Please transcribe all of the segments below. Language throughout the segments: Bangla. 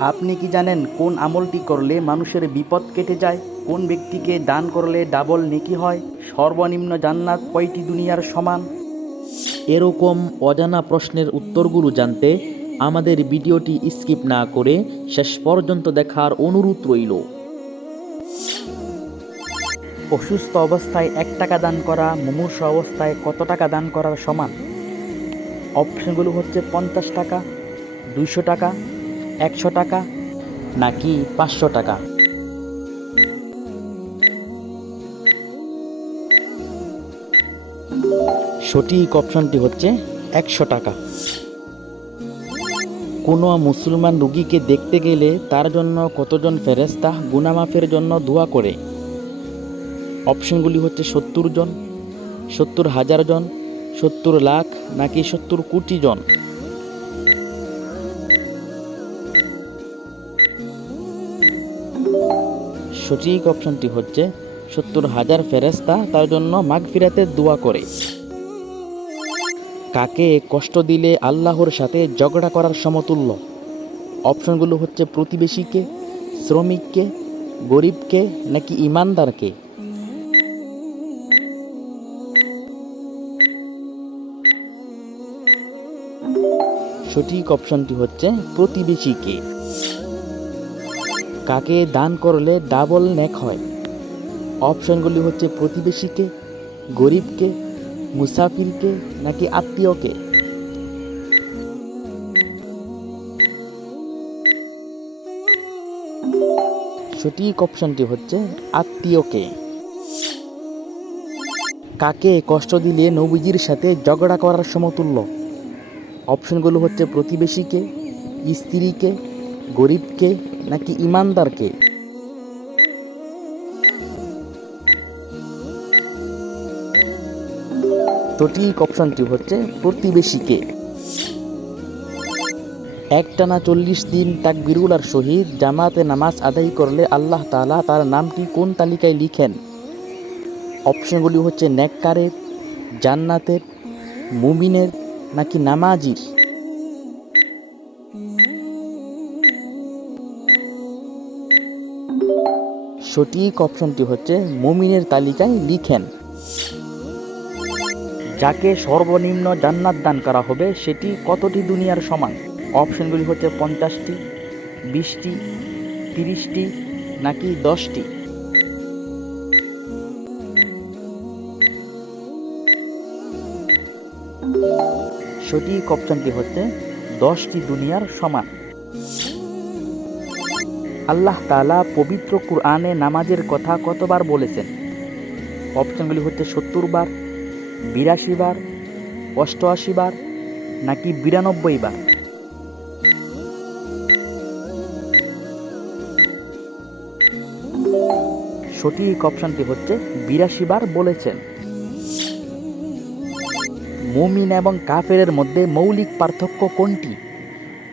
আপনি কি জানেন কোন আমলটি করলে মানুষের বিপদ কেটে যায়? কোন ব্যক্তিকে দান করলে ডাবল নেকি হয়? সর্বনিম্ন জান্নাত কয়টি দুনিয়ার সমান? এরকম অজানা প্রশ্নের উত্তরগুলো জানতে আমাদের ভিডিওটি স্কিপ না করে শেষ পর্যন্ত দেখার অনুরোধ রইল। অসুস্থ অবস্থায় এক টাকা দান করা মুমূর্ষ অবস্থায় কত টাকা দান করার সমান? অপশনগুলো হচ্ছে পঞ্চাশ টাকা দুইশো টাকা একশো টাকা নাকি পাঁচশো টাকা? সঠিক অপশনটি হচ্ছে একশো টাকা। কোনো মুসলমান রুগীকে দেখতে গেলে তার জন্য কতজন ফেরেস্তা গুনামাফের জন্য দোয়া করে? অপশনগুলি হচ্ছে সত্তর জন, সত্তর হাজার জন, সত্তর লাখ নাকি সত্তর কোটি জন? সঠিক অপশনটি হচ্ছে সত্তর হাজার ফেরেস্তা তার জন্য মাগফিরাতের দোয়া করে। কাকে কষ্ট দিলে আল্লাহর সাথে ঝগড়া করার সমতুল্য? অপশনগুলো হচ্ছে প্রতিবেশীকে, শ্রমিককে, গরিবকে নাকি ইমানদারকে? সঠিক অপশনটি হচ্ছে প্রতিবেশীকে। কাকে দান করলে ডাবল নেক হয়? অপশনগুলি হচ্ছে প্রতিবেশীকে, গরিবকে, মুসাফিরকে নাকি আত্মীয়কে? সঠিক অপশনটি হচ্ছে আত্মীয়কে। কাকে কষ্ট দিলে নবীজির সাথে ঝগড়া করার সমতুল্য? অপশনগুলো হচ্ছে প্রতিবেশীকে, স্ত্রীকে, গরিবকে নাকি ইমানদারকে? সঠিক অপশনটি হচ্ছে প্রতিবেশীকে। একটানা চল্লিশ দিন তাক তাকবিরুলার শহীদ জামাতে নামাজ আদায় করলে আল্লাহ তালা তার নামটি কোন তালিকায় লিখেন? অপশনগুলি হচ্ছে নেককারের, জান্নাতের, মুমিনের নাকি নামাজির? সঠিক অপশনটি হচ্ছে মুমিনের তালিকায় লিখেন। যাকে সর্বনিম্ন জান্নাত দান করা হবে, সেটি কতটি দুনিয়ার সমান? অপশনগুলি হচ্ছে পঞ্চাশটি, বিশটি, তিরিশটি, নাকি দশটি? সঠিক অপশনটি হচ্ছে দশটি দুনিয়ার সমান। আল্লাহ তাআলা পবিত্র কুরআনে নামাজের কথা কতবার বলেছেন? অপশনগুলি হচ্ছে সত্তর বার বিরাশি বার অষ্টআশি বার নাকি বিরানব্বই বার সঠিক অপশনটি হচ্ছে বিরাশি বার বলেছেন। মুমিন এবং কাফেরের মধ্যে মৌলিক পার্থক্য কোনটি?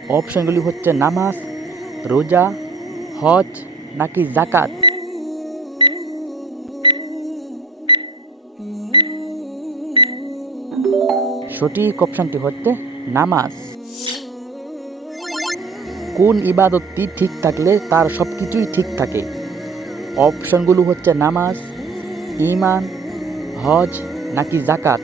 অপশনগুলি হচ্ছে নামাজ, রোজা হজ নাকি জাকাত সঠিক অপশনটি হচ্ছে নামাজ। কোন ইবাদতটি ঠিক থাকলে তার সব কিছুই ঠিক থাকে? অপশনগুলো হচ্ছে নামাজ ইমান হজ নাকি জাকাত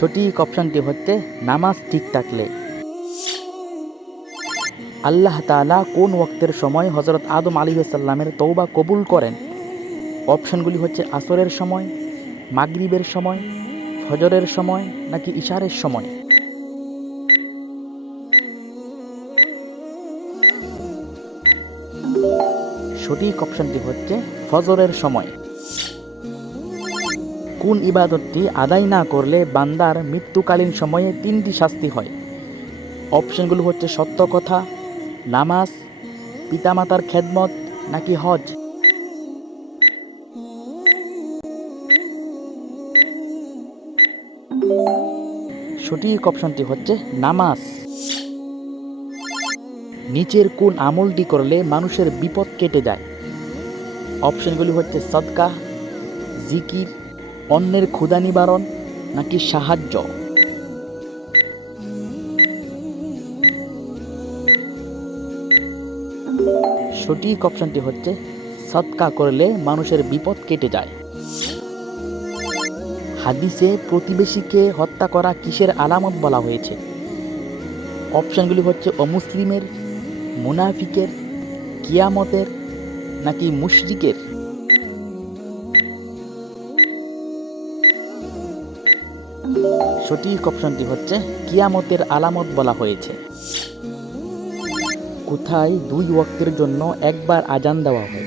সঠিক অপশনটি হচ্ছে নামাজ ঠিক থাকলে। আল্লাহ তাআলা কোন ওয়াক্তের সময় হজরত আদম আলী সাল্লামের তৌবা কবুল করেন? অপশনগুলি হচ্ছে আসরের সময়, মাগরিবের সময়, ফজরের সময় নাকি ইশারের সময়? সঠিক অপশনটি হচ্ছে ফজরের সময়। কোন ইবাদতটি আদায় না করলে বান্দার মৃত্যুকালীন সময়ে তিনটি শাস্তি হয়। অপশনগুলো হচ্ছে সত্য কথা, নামাজ, পিতামাতার খেদমত নাকি হজ? সঠিক অপশনটি হচ্ছে নামাজ। নিচের কোন আমলটি করলে মানুষের বিপদ কেটে যায়? অপশনগুলি হচ্ছে সদকা, জিকির অন্যের ক্ষুধা নিবারণ নাকি সাহায্য? সঠিক অপশনটি হচ্ছে, সৎকা করলে মানুষের বিপদ কেটে যায়। হাদিসে প্রতিবেশীকে হত্যা করা কিসের আলামত বলা হয়েছে? অপশনগুলি হচ্ছে অমুসলিমের মুনাফিকের, কিয়ামতের নাকি মুশরিকের? সঠিক অপশনটি হচ্ছে কিয়ামতের আলামত বলা হয়েছে। কোথায় দুই ওয়াক্তের জন্য একবার আজান দেওয়া হয়?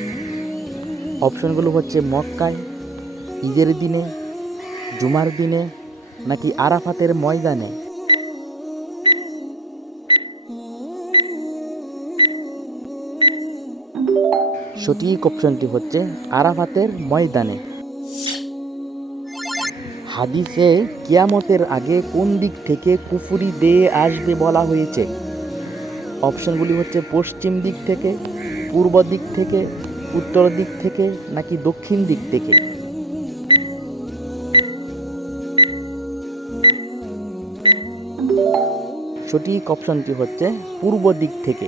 অপশনগুলো হচ্ছে মক্কায়, ঈদের দিনে, জুমার দিনে, নাকি আরাফাতের ময়দানে? সঠিক অপশনটি হচ্ছে আরাফাতের ময়দানে। হাদিসে কিয়ামতের আগে কোন দিক থেকে কুফুরি দেয়ে আসবে বলা হয়েছে? অপশনগুলি হচ্ছে পশ্চিম দিক থেকে, পূর্ব দিক থেকে, উত্তর দিক থেকে নাকি দক্ষিণ দিক থেকে? সঠিক অপশনটি হচ্ছে পূর্ব দিক থেকে।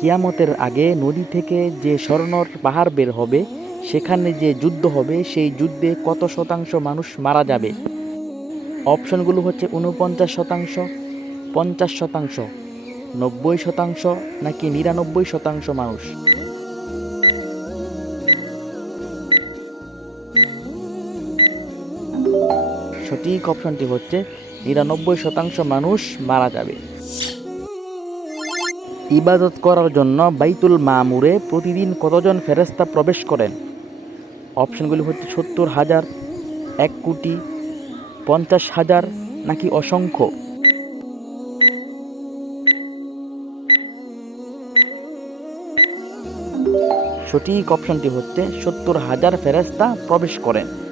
কিয়ামতের আগে নদী থেকে যে স্বর্ণর পাহাড় বের হবে সেখানে যে যুদ্ধ হবে, সেই যুদ্ধে কত শতাংশ মানুষ মারা যাবে? অপশনগুলো হচ্ছে উনপঞ্চাশ শতাংশ, পঞ্চাশ শতাংশ, নব্বই শতাংশ নাকি নিরানব্বই শতাংশ মানুষ? সঠিক অপশনটি হচ্ছে নিরানব্বই শতাংশ মানুষ মারা যাবে। ইবাদত করার জন্য বাইতুল মামুরে প্রতিদিন কতজন ফেরেস্তা প্রবেশ করেন? অপশনগুলি হচ্ছে সত্তর হাজার, এক কোটি, পঞ্চাশ হাজার নাকি অসংখ্য। সঠিক অপশনটি হচ্ছে সত্তর হাজার ফেরেস্তা প্রবেশ করেন।